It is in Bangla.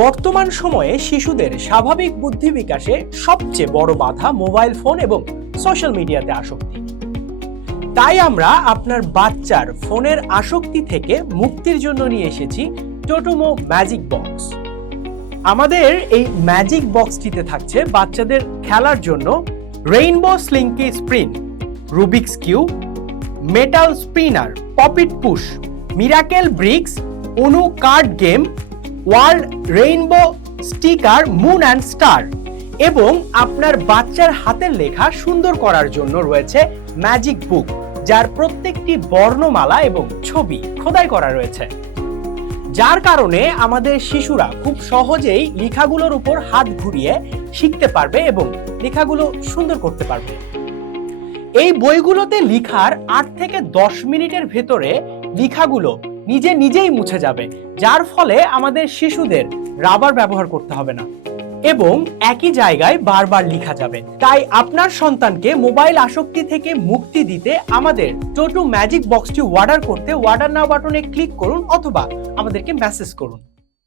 বর্তমান সময়ে শিশুদের স্বাভাবিক বুদ্ধি বিকাশে সবচেয়ে বড় বাধা মোবাইল ফোন এবং সোশ্যাল মিডিয়াতে আসক্তি। তাই আমরা আপনার বাচ্চার ফোনের আসক্তি থেকে মুক্তির জন্য নিয়ে এসেছি টোটোমো ম্যাজিক বক্স। আমাদের এই ম্যাজিক বক্সটিতে থাকছে বাচ্চাদের খেলার জন্য rainbow slinky spring, Rubik's cube, metal spinner, pop it push, miracle bricks, Uno card game world rainbow sticker, moon and star এবং আপনার বাচ্চার হাতের লেখা সুন্দর করার জন্য রয়েছে ম্যাজিক বুক, যার প্রত্যেকটি বর্ণমালা এবং ছবি খোদাই করা রয়েছে। যার কারণে আমাদের শিশুরা খুব সহজেই লেখাগুলোর উপর হাত ঘুরিয়ে শিখতে পারবে এবং লেখাগুলো সুন্দর করতে পারবে। এই বইগুলোতে লিখার আট থেকে দশ মিনিটের ভেতরে লেখাগুলো নিজে নিজেই মুছে যাবে, যার ফলে আমাদের শিশুদের রাবার ব্যবহার করতে হবে না। এবং একই জায়গায় বারবার লেখা যাবে। তাই আপনার সন্তানকে মোবাইল আসক্তি থেকে মুক্তি দিতে আমাদের টোটো ম্যাজিক বক্সটি অর্ডার করতে অর্ডার নাও বাটনে ক্লিক করুন অথবা আমাদেরকে মেসেজ করুন।